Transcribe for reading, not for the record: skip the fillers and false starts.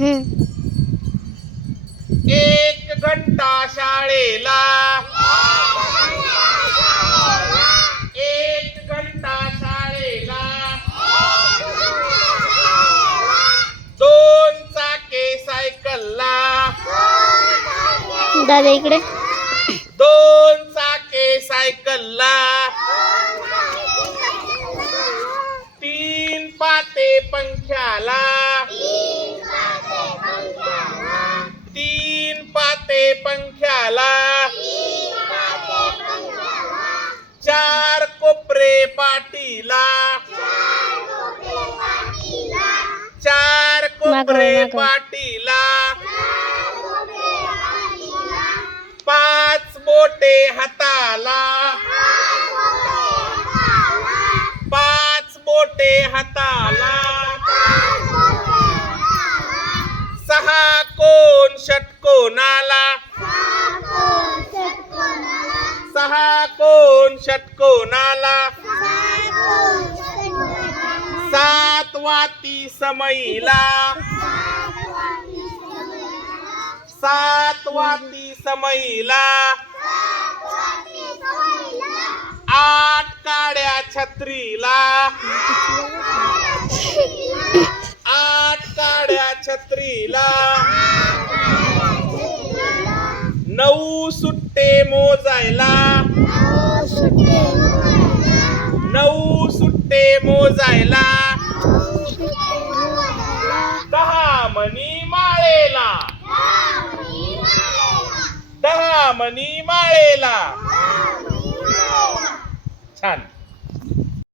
एक घंटा शाळेला, एक घंटा शाळेला, दोन चाके सायकलला, दादा इकडे, दोन चाके सायकलला, तीन पाते पंख्याला, तीन पाते पंख्याला, चार कोपरे पाटीला, चार कोपरे पाटीला, पाच बोटे हाताला, पाच बोटे हाताला, सहा कोण षटकोनाला, सहा कोण षटकोनाला, सात वाती समईला, सात वाती समईला, आठ काड्या छत्रीला, आठ काड्या छत्रीला, नऊ सुट्टे मोजायला, नऊ सुट्टे मोजायला, दहा मणी माळेला, दहा मणी माळेला. छान.